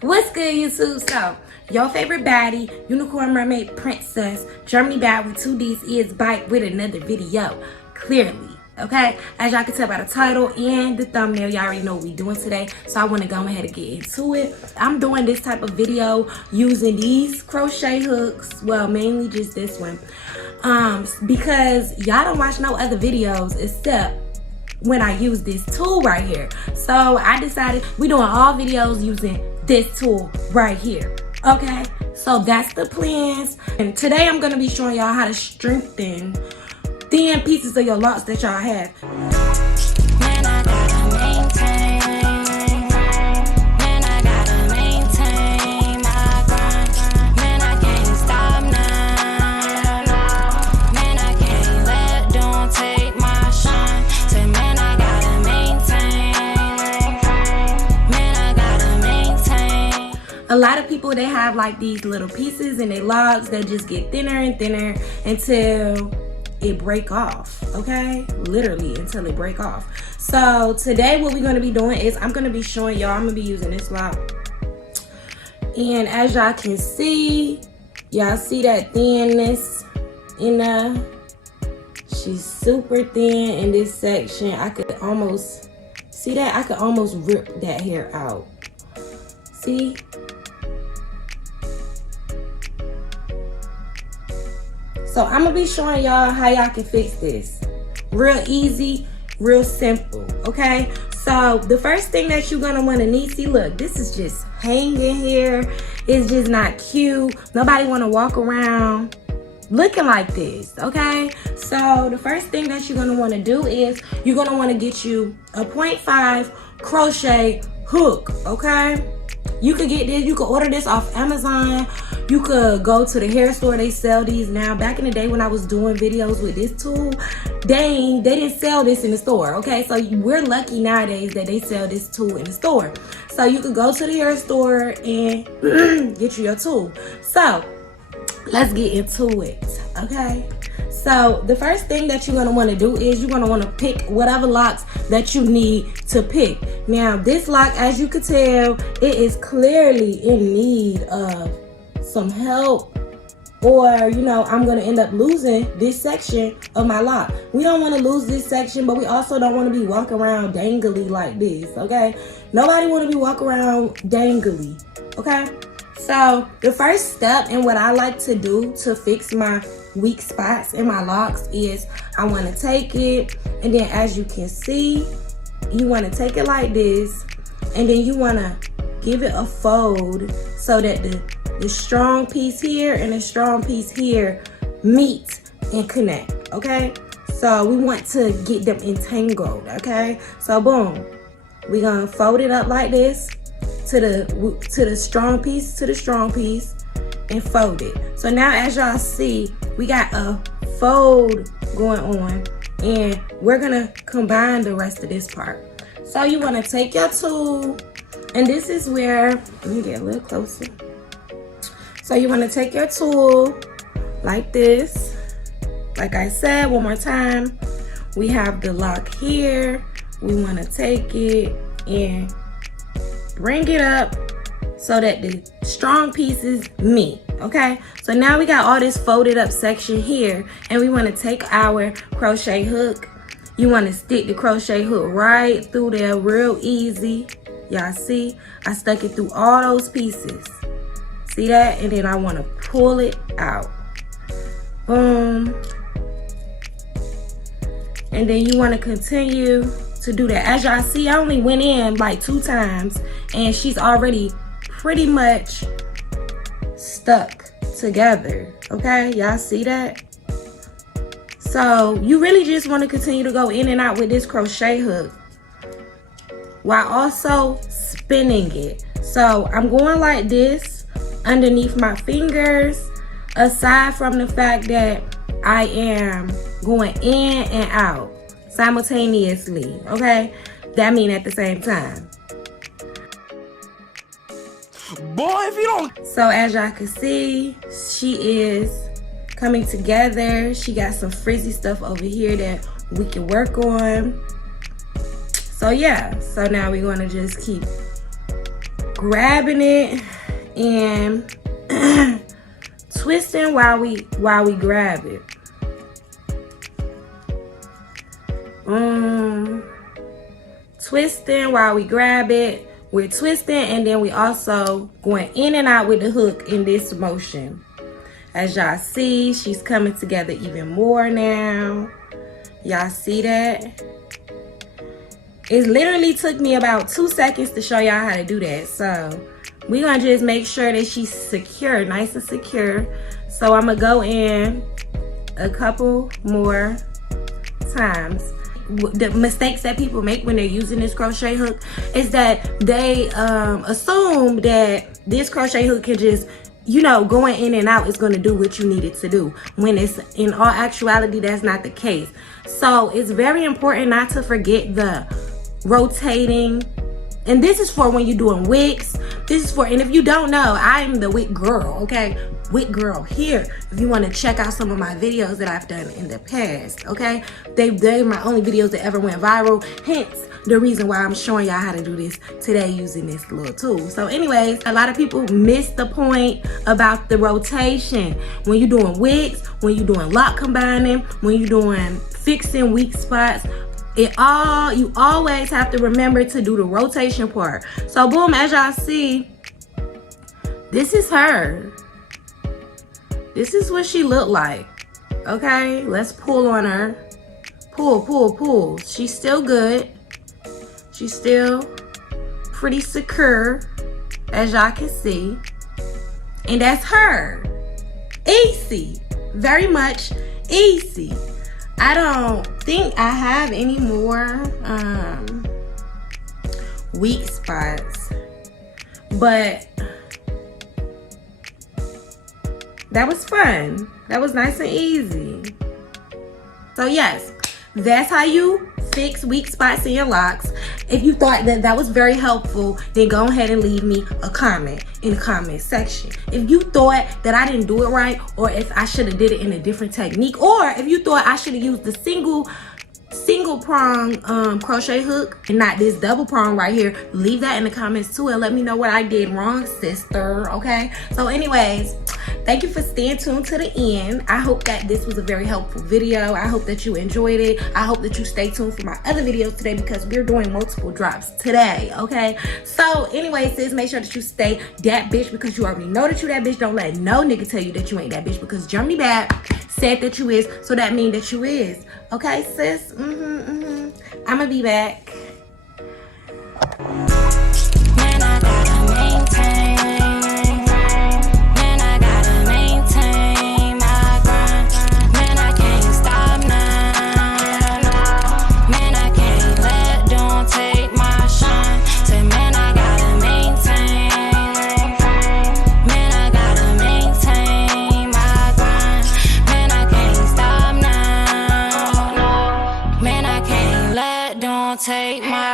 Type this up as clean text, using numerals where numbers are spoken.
What's good, YouTube? So, your favorite baddie, Unicorn Mermaid Princess, Germany Bad with 2Ds is back with another video. Clearly, okay? As y'all can tell by the title and the thumbnail, y'all already know what we're doing today. So I want to go ahead and get into it. I'm doing this type of video using these crochet hooks. Well, mainly just this one. Because y'all don't watch no other videos except when I use this tool right here. So I decided we're doing all videos using this tool right here. Okay, so that's the plans. And today I'm gonna be showing y'all how to strengthen thin pieces of your locks that y'all have. Man, I gotta maintain. Man, I gotta maintain my grind. Man, I can't stop now. Man, I can't let them take my shine. Say, man, I gotta maintain. Man, I gotta maintain. A lot of people, they have like these little pieces in their locks that just get thinner and thinner until it break off. Okay, literally until it break off. So today what we're going to be doing is I'm going to be showing y'all, I'm going to be using this lock, and as y'all can see, y'all see that thinness in there. She's super thin in this section. I could almost see that. I could almost rip that hair out. See? So I'm gonna be showing y'all how y'all can fix this. Real easy, real simple, okay? So the first thing that you're gonna wanna need, see, look, this is just hanging here. It's just not cute. Nobody wanna walk around looking like this, okay? So the first thing that you're gonna wanna do is you're gonna wanna get you a 0.5 crochet hook, okay? You could get this, you could order this off Amazon. You could go to the hair store, they sell these now. Back in the day when I was doing videos with this tool, they didn't sell this in the store, okay? So we're lucky nowadays that they sell this tool in the store. So you could go to the hair store and get you your tool. So let's get into it, okay? So the first thing that you're gonna wanna do is you're gonna wanna pick whatever locks that you need to pick. Now this lock, as you can tell, it is clearly in need of some help, or you know, I'm gonna end up losing this section of my lock. We don't wanna lose this section, but we also don't wanna be walking around dangly like this, okay? Nobody wanna be walking around dangly, okay? So the first step and what I like to do to fix my weak spots in my locks is I want to take it, and then as you can see, you want to take it like this, and then you want to give it a fold so that the strong piece here and the strong piece here meet and connect, okay? So we want to get them entangled, okay? So boom, we're gonna fold it up like this to the strong piece and fold it. So now as y'all see, we got a fold going on, and we're gonna combine the rest of this part. So you wanna take your tool, and this is where, let me get a little closer. So you wanna take your tool like this. Like I said, one more time, we have the lock here. We wanna take it and bring it up so that the strong pieces meet, okay? So now we got all this folded up section here, and we wanna take our crochet hook. You wanna stick the crochet hook right through there real easy. Y'all see? I stuck it through all those pieces. See that? And then I wanna pull it out. Boom. And then you wanna continue to do that. As y'all see, I only went in like 2 times, and she's already pretty much stuck together, okay? Y'all see that? So you really just want to continue to go in and out with this crochet hook while also spinning it. So I'm going like this underneath my fingers, aside from the fact that I am going in and out simultaneously, okay? That mean at the same time. Boy, if you don't. So as y'all can see, she is coming together. She got some frizzy stuff over here that we can work on. So yeah, so now we're gonna just keep grabbing it and twisting while we grab it. Twisting while we grab it. We're twisting, and then we also going in and out with the hook in this motion. As y'all see, she's coming together even more now. Y'all see that? It literally took me about 2 seconds to show y'all how to do that. So we're gonna just make sure that she's secure, nice and secure. So I'm gonna go in a couple more times. The mistakes that people make when they're using this crochet hook is that they assume that this crochet hook can just, you know, going in and out is going to do what you need it to do, when it's in all actuality that's not the case. So it's very important not to forget the rotating. And this is for when you're doing wigs. This is for, and if you don't know, I'm the wig girl, okay? Wig girl here. If you want to check out some of my videos that I've done in the past, okay? They're my only videos that ever went viral. Hence, the reason why I'm showing y'all how to do this today using this little tool. So anyways, a lot of people miss the point about the rotation. When you're doing wigs, when you're doing lock combining, when you're doing fixing weak spots, you always have to remember to do the rotation part. So boom, as y'all see, this is her. This is what she looked like. Okay, let's pull on her. Pull, pull, pull. She's still good. She's still pretty secure, as y'all can see. And that's her. Easy. Very much easy. I don't think I have any more weak spots, but that was fun. That was nice and easy. So yes, that's how you fix weak spots in your locks. If you thought that that was very helpful, then go ahead and leave me a comment in the comment section. If you thought that I didn't do it right, or if I should have did it in a different technique, or if you thought I should have used the single prong crochet hook and not this double prong right here, leave that in the comments too and let me know what I did wrong, sister. Okay, so anyways, thank you for staying tuned to the end. I hope that this was a very helpful video. I hope that you enjoyed it. I hope that you stay tuned for my other videos today, because we're doing multiple drops today. Okay, so anyways, sis, make sure that you stay that bitch, because you already know that you that bitch. Don't let no nigga tell you that you ain't that bitch, because Germany Bad said that you is, so that mean that you is. Okay, sis? I'ma be back. Man, I gotta maintain. Man, I gotta maintain my grind. Man, I can't stop now. Man, I can't let them take my shine. Say, man, I gotta maintain. Man, I gotta maintain my grind. Man, I can't stop now. Man, I can't let them take my